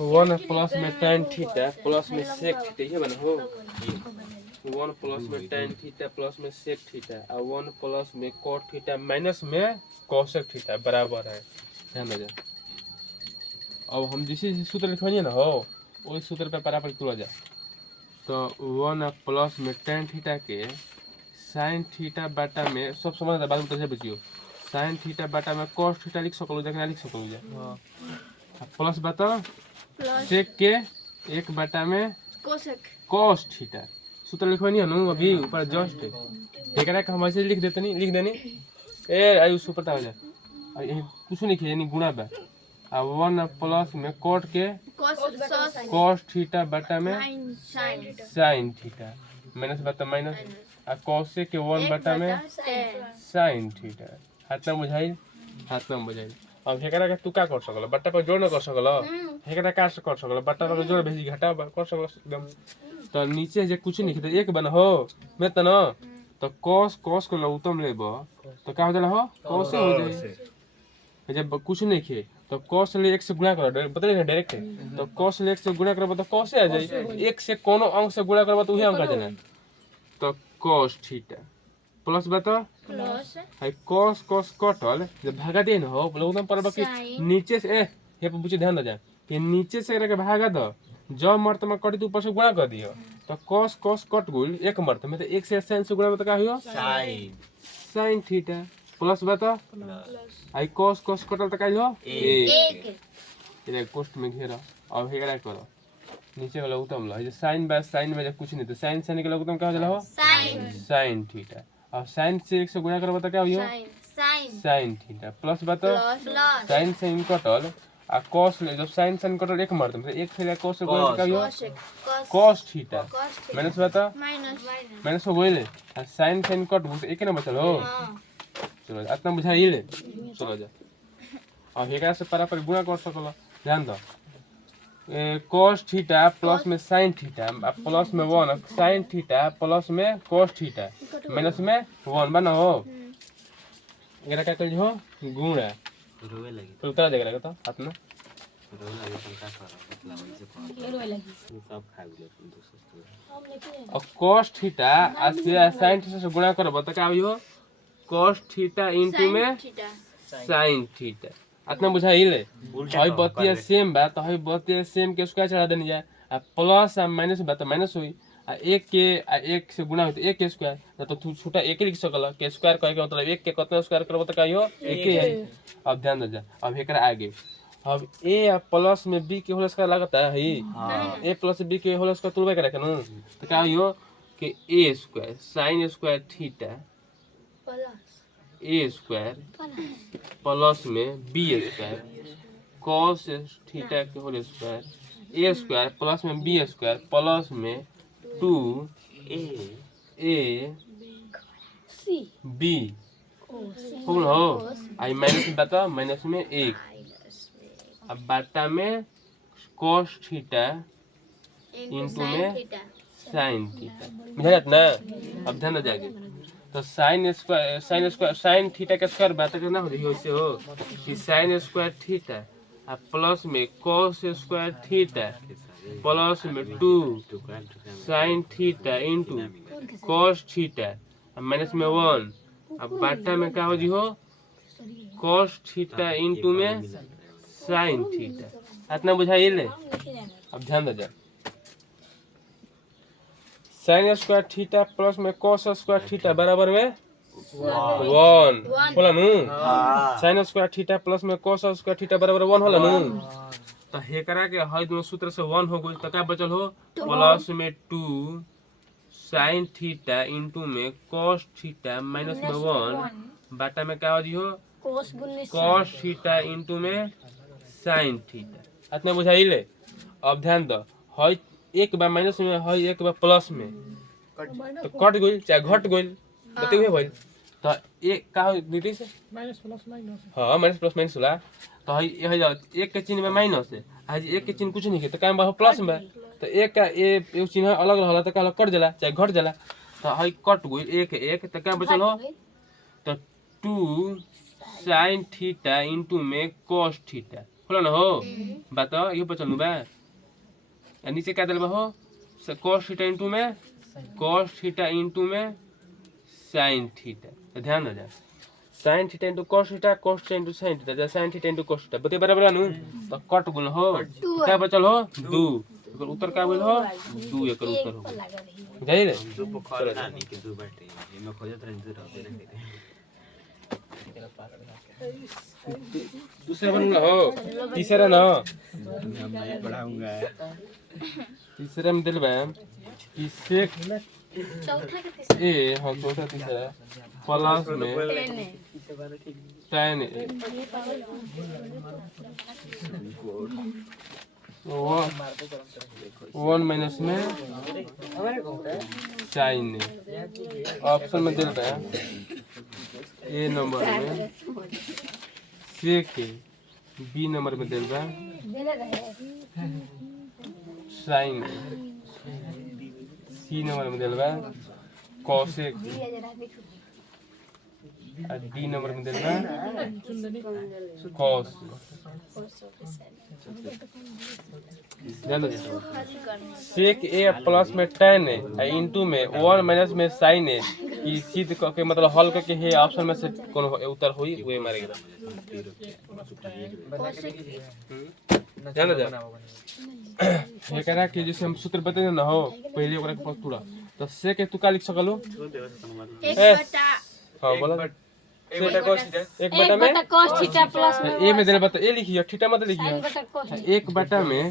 One plus में tan theta plus में sec theta ये बना हो। वन प्लस में tan थीटा प्लस में sec थीटा और वन प्लस में cot थीटा माइनस में cosec थीटा बराबर है। ध्यान दे। अब हम जिसे सूत्र लिखवाइए ना हो वही सूत्र पे बराबर तुला जा। तो वन प्लस में tan थीटा के sin थीटा बटा में सब समझ बाद में तो बचियो sin थीटा बटा में cos थीटा लिख सको जा लिख सको जा। प्लस बता सेक के एक बटा में cos थीटा सूत्र लिखवानी है ना अभी ऊपर जस्ट एकरा का हम ऐसे लिख देते नहीं लिख देनी ए आयु सुपर ता हो जा कुछ नहीं लिखे यानी गुणा बा आ वन प्लस में cot के cos थीटा बटा में sin थीटा माइनस बटा माइनस आ cos के वन बटा में sin थीटा हाथ में बुझाई अब हेकरा का तू का कर सकल बट्टा पर जोड़ न कर सकल हेकरा का कर सकल बट्टा पर जोड़ भेजी घटा कर सकल एकदम। तो नीचे जे कुछ नहीं लिखते एक बना हो मैं त न तो cos को लौतम लेबो तो का हो जाला हो cos हो जाए जब कुछ नहीं खे तो cos ले 1 से गुणा कर बता ना डायरेक्ट तो cos ले 1 से गुणा करबो तो cos आ जाए 1 से कोनो अंक से गुणा करबो तो वही अंक आ जाना तो cos थीटा प्लस बता प्लस है cos कटल जब भागा दे न हो एकदम पर कि नीचे से ये पर पूछे ध्यान दे जा ये नीचे से के भागा दो जब मर्त में कटी तो ऊपर से गुणा कर दियो तो cos कट गुल एक मर्त में तो 1 से sin से गुणा में तो का होयो sin थीटा प्लस बता आई cos कटल तो का हो 1 इधर पोस्ट में घेरा अब हेकरा करो नीचे वाला उत्तम लो ये sin बाय sin में कुछ नहीं तो sin के उत्तम क्या हो जाला हो sin थीटा अब sin से 1 से गुणा करो बता क्या होयो sin थीटा प्लस बता sin कटल आ cos ले जब sin कटल एक मर्द में एक फिर cos से गुणा क्या होयो cos थीटा माइनस बता माइनस हो गइले आ sin कट वो एक ना बचल हो चलो इतना बुझाई ले चलो जा अब एकरा से बराबर गुणा कर सकलो ध्यान दो cos थीटा प्लस में sin थीटा प्लस में 1 sin थीटा प्लस में cos थीटा माइनस में 1 बना हो एकरा का कर हो गुणा रोवे लगी तो उतार देगा लगा तो हाथ में रोवे लगी का कर मतलब रोवे लगी सब खा गेले दोस्त और cos थीटा आ sin थीटा से गुणा करब त का होयो cos थीटा इनटू में sin थीटा इतना बुझाई ले हई बतिया सेम बा तो हई बतिया सेम के स्क्वायर चढ़ा देनी जाए आ प्लस आ माइनस बा तो माइनस होई आ 1 के आ 1 से गुणा होई तो 1 के स्क्वायर ना तो तू छोटा 1 लिख सकल के स्क्वायर कहे के मतलब 1 के कितना स्क्वायर करबो त काइयो 1 ही है। अब ध्यान दे जा अब एकरा आगे अब a प्लस में b के होल स्क्वायर लगता है हां a प्लस b के होल स्क्वायर तुलबे करे कनु तो का होयो कि a square sin square theta a square plus में b स्क्वायर cos थीटा के whole square a square plus में b स्क्वायर प्लस में 2a c b हो आई माइनस बता माइनस में 1 अब बटा में cos थीटा इनटू में sin थीटा बुझात ना अब ध्यान दे जागे तो sin थीटा का स्क्वायर बात करना हो रही से हो कि sin स्क्वायर थीटा आ प्लस में cos स्क्वायर थीटा प्लस में 2 sin theta into cos theta minus में 1 अब बटा में क्या हो जी हो cos थीटा इनटू में sin थीटा इतना बुझाई ले अब ध्यान दे जा sin स्क्वायर थीटा प्लस में cos स्क्वायर थीटा बराबर में 1 होला नु sin स्क्वायर थीटा प्लस में cos स्क्वायर थीटा बराबर 1 होला नु तो हेकरा के हई दोनों सूत्र से 1 हो गइल त का बचल हो प्लस में 2 sin थीटा इनटू में cos थीटा माइनस में 1 बटा में क्या हो जी हो cos थीटा इनटू में sin थीटा इतना बुझाई ले। अब ध्यान दो हई एक बार माइनस में हई एक बार प्लस में तो कट गइल चाहे घट गइल बतेबे भइल तो एक का हो नीति से माइनस प्लस माइनस हां माइनस प्लस माइनस होला तो हई एक के चिन्ह में माइनस है आज एक के चिन्ह कुछ नहीं है तो का में प्लस में तो एक का ए चिन्ह अलग रहला तो का कट जाला चाहे घट जाला तो हई कट गइल एक तो का बचल हो तो 2 sin थीटा इनटू में cos थीटा खोला ना हो बताओ ये बचल बा नीचे क्या दिल बा हो cos थीटा इनटू में cos थीटा इनटू में sin थीटा तो ध्यान दे जा sin theta into cos theta into sin theta sin theta into cos theta बते बराबर नु तो कट गुण हो क्या बचल हो 2 एकर उत्तर का बोल हो 2 एकर उत्तर हो जाई रे 2 पोखर नहीं के 2 बाटे एमे खोजत रह 2 रहते रहे दूसरा बनूंगा हो तीसरा ना मैं पढ़ाऊंगा तीसरे में दिल बहन कि सेक चौथा के तीसरा ए हाँ चौथा तीसरा प्लस में tan वन माइनस में sin ऑप्शन में दिल बहन ए नंबर में सेक बी नंबर में दिल बहन sin सी नंबर में दिल बा cosec और डी नंबर में दिल बा cos सेक ए प्लस में tan है इनटू में 1 माइनस में sin है कि सिद्ध के मतलब हल करके है ऑप्शन में से कौन उत्तर हुई वो मारेगा ध्यान दे ये कह रहा कि जैसे हम सूत्र बते ना हो पहले ओकरा के पास पूरा तो से के तू का लिख सकलो 1/। हां बोला 1/। में cos थीटा प्लस में ए में दे बता ए लिखियो थीटा मत लिखियो 1/। में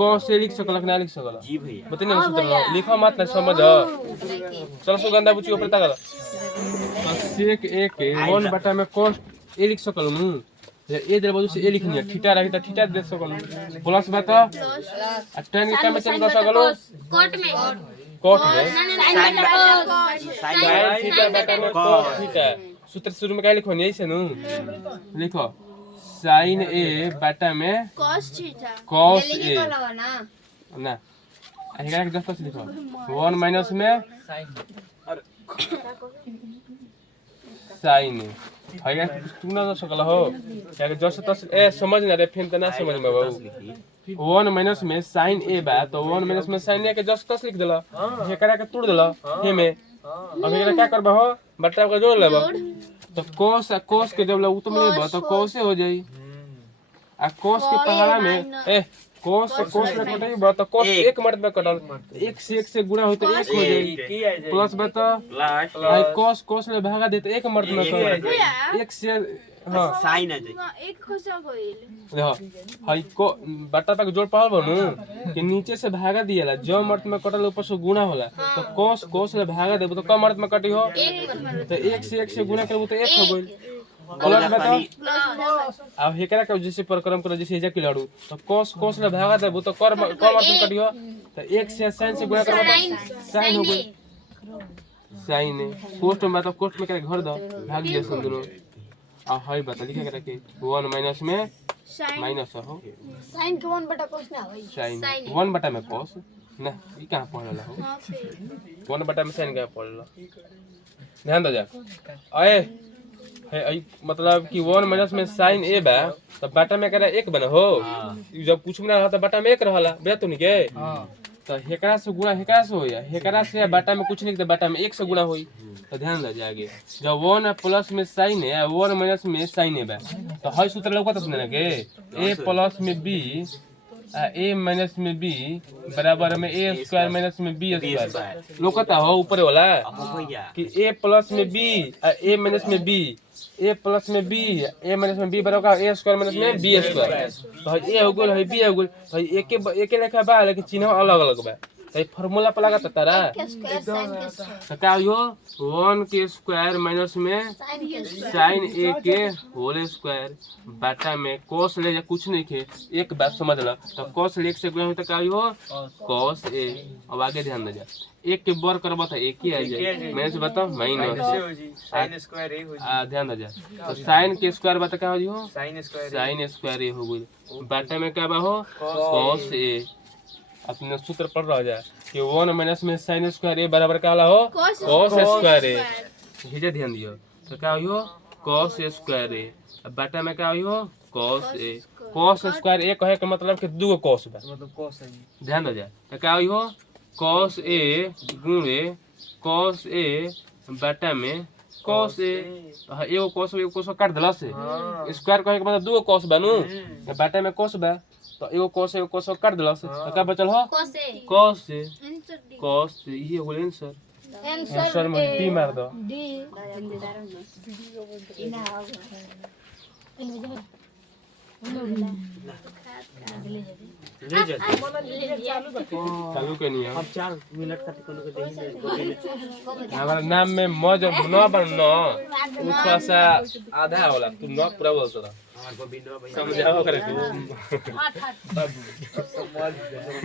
cos से लिख सकला कि ना लिख सकला जी भैया बते ना सूत्र लिखो मत ना समझ चलो सुगंधा बुची ऊपर तक सेक ए के 1/। में cos ए लिख सकलू ए दे बाजू से ए लिखनी है थीटा रही तो थीटा दे सकलो प्लस बता tan के में चल सकलो कोट में sin थीटा बटा में cos थीटा सूत्र शुरू में क्या लिखो नहीं ऐसे नु लिखो sin a बटा में cos थीटा cos a ना अहिगा के 10 लिखो 1 माइनस में sin है तू ना सकला हो क्या के जस तस ए समझ ना रे फिर त ना समझ में बाबू 1 माइनस में sin a बा तो 1 माइनस में sin a के जस तस लिख देला एकरा के तोड़ देला हे में अब एकरा क्या करबा हो बट्टा के जोड़ लेबा तो cos के जब ला उत्तर में बा तो cos हो जाई आ cos के पहाड़ा में ए cos में कटाई बा तो cos एक मर्द में कटल 1 से गुणा हो तो 1 हो जाई प्लस बता भाई cos में भागा दे तो एक मर्द में कटल 1 से हां sin आ जाई 1 खोसा गइल देखो भाई को बट्टा तक जोड़ पाल बनू कि नीचे से भागा दियाला जो मर्द में कटल ऊपर से गुणा होला तो cos में भागा देबो तो कम मर्द में कटी हो तो 1 से गुणा करबो तो 1 हो गइल प्लस बता अब हेकरा के जैसे परक्रम करो जैसे एजा खिलाड़ू तो cos ले भागा देबो तो कर तुम कटियो तो 1 से sin से गुणा करबो sin हो गई sin कोष्ठ में तो कोष्ठ में के घर दो भाग दिया सुन दोनों आ हाय बता लिखे के रखे 1 माइनस में माइनस हो sin के 1/। cos ना होई sin 1/। में cos ना ई कहां पढ़ला हो 1/। में sin का पढ़ला ध्यान दे जा आए है मतलब कि 1 माइनस में sin a बा तो बटा में करा 1 बना हो जब कुछ ना रहा तो बटा में 1 रहला बे तो नहीं के तो हेकरा से गुणा हेकरा से होया हेकरा से बटा में कुछ नहीं तो बटा में 1 से गुणा होई तो ध्यान दे आगे जब 1 प्लस में sin है 1 माइनस में sin है बा तो हई सूत्र लौका तो ना के a प्लस में b a माइनस में b बराबर में a स्क्वायर माइनस में b स्क्वायर लौकता हो ऊपर वाला कि a प्लस में b a माइनस में b a प्लस में b a माइनस में b बराबर a स्क्वायर माइनस में b स्क्वायर तो a हो गेल है b हो गेल भाई एक लेखा बा लेकिन चिन्ह अलग अलग बा तो फार्मूला पे लगा तारा तो क्या हो 1 के स्क्वायर माइनस में sin a के होल स्क्वायर बटा में cos ले या कुछ नहीं के एक बात समझ ला तो cos ले 1 से गुणा हो तो क्या हो cos a अब आगे ध्यान दे जा 1 के बर करबा तो 1 ही आ जाए मैंने से बता माइनस sin स्क्वायर a हो जी ध्यान दे जा तो sin के स्क्वायर बता क्या हो sin स्क्वायर a हो गई बटा में क्या बा हो cos a अपने सूत्र पढ़ रहा जाए कि 1 माइनस में sin स्क्वायर a बराबर क्या वाला हो cos स्क्वायर a ये ध्यान दियो तो क्या हो cos स्क्वायर a अब बटा में क्या हो cos a cos स्क्वायर ए कहे के मतलब कि दू गो cos बा मतलब cos है ध्यान दे जा तो क्या होई हो cos a गुणे cos a बटा में cos a तो एगो cos काट देला से स्क्वायर कहे के मतलब दू गो cos बनू तो बटा में cos बा तो एगो cos काट देला से तो क्या बचल हो cos a ये हो आंसर आंसर में डी मार दो चालू के नहीं अब 4 मिनट तक कोनो के देही हमारा नाम में मौज न बन न थोड़ा सा आधा होला तू न पूरा बोल तो हमार को बिंदु भैया समझाओ करे तू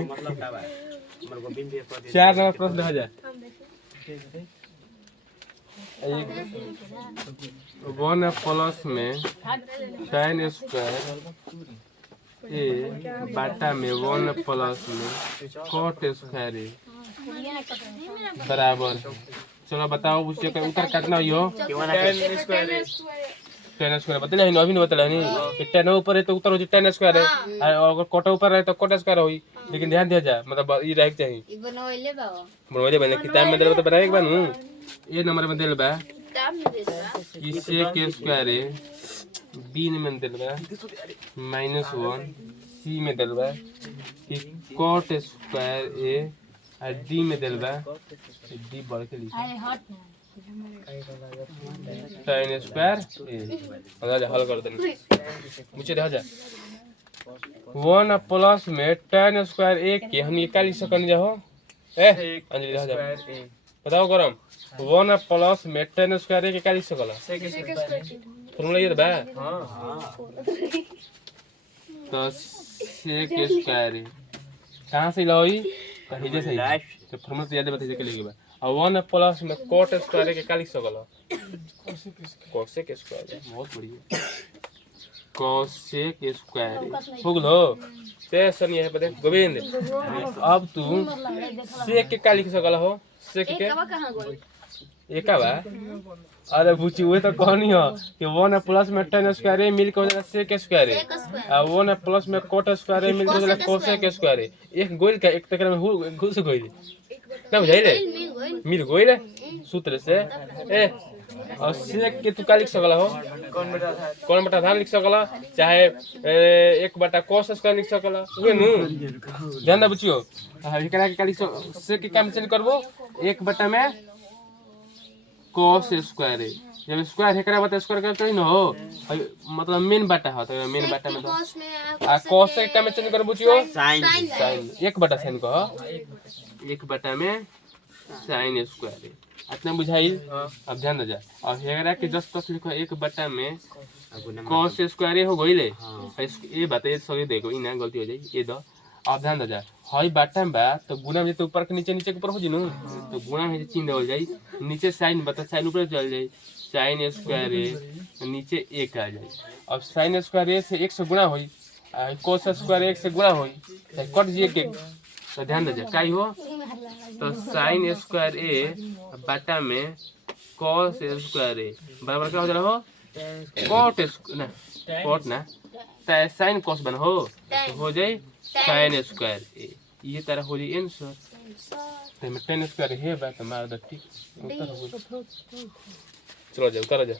मतलब का बा हमार को बिंदु पर 4 नंबर प्रश्न हो जाए 1 प्लस में sin स्क्वायर ए बटा में 1 प्लस में cot स्क्वायर ए बराबर चलो बताओ उसके उत्तर कितना हो tan स्क्वायर बता नहीं अभी नहीं बता नहीं कि tan ऊपर है तो उत्तर हो tan स्क्वायर है और अगर cot ऊपर है तो cot स्क्वायर होई लेकिन ध्यान दिया जा मतलब ये रहे चाहिए ई बनवले बाबा बनवले बने किताब में देले तो बनाए एक बानू ये नंबर में देले बा किताब में दे बा इससे के स्क्वायर है बी में देले बा -1 सी में देले बा कि cot स्क्वायर ए और डी में देले बा डी बढ़ के लिख अरे हट ना sin स्क्वायर ए आजा हल कर देना मुझे देखा जा 1 प्लस में tan स्क्वायर ए के हम ये काली सकन जाओ ए अंजलि देखा जा बताओ गरम 1 प्लस में tan स्क्वायर ए के काली सकला फॉर्मूला ये बा हां तो sec स्क्वायर है कहां से लई कहीं जे सही तो फॉर्मूला याद बता के लेके बा और 1 प्लस में cot स्क्वायर के काली सकला cosec स्क्वायर बहुत बढ़िया cosec स्क्वायर हो गलो ते सन ये पे गोविंद अब तू sec के काली सकला हो sec के कहां गई एका बा अरे बुची वो तो कहनी हो कि 1 प्लस में tan स्क्वायर ए मिल के हो जाला sec स्क्वायर है और 1 प्लस में cot स्क्वायर ए मिल के हो जाला cosec स्क्वायर है एक गोल का एक तक में घुस गई ना बुझाइले मिल गइले सूत्र से ए और sec के तू का लिख सकला हो कौन बटा धान लिख सकला चाहे 1 cos स्क्वायर लिख सकला उहे नु ध्यान दे बुचियो एकरा के का लिख sec के काम चेंज करबो 1 में cos स्क्वायर है जब स्क्वायर एकरा बता स्क्वायर कर कहीं न हो मतलब मेन बाटा हो तो मेन बाटा में तो आ cos के काम चेंज कर बुचियो sin 1 sin को 1 में sin स्क्वायर है इतना बुझाइल अब ध्यान दे जा और एकरा के जस्ट तक लिखो 1 में cos स्क्वायर हो गइले ये बात ये सही देखो इना गलती हो जाई ये दो अब ध्यान दे जा हई बाटा में बा तो गुणा में तो ऊपर के नीचे नीचे के ऊपर हो जिनु तो गुणा में चिन्ह हो जाई नीचे sin बता sin ऊपर चल जाई sin स्क्वायर ए नीचे 1 आ जाई अब sin स्क्वायर ए से 1 से गुणा होई cos स्क्वायर 1 से गुणा होई कट जी के तो ध्यान दे जा काई हो तो sin स्क्वायर ए बटा में cos स्क्वायर ए बराबर क्या हो जाला हो cot ना cot ना sin cos बन हो तो हो जाए sin स्क्वायर ए ये तरह हो जाए आंसर तो में tan स्क्वायर है बात मार द ठीक उत्तर हो चलो जाओ उतर जा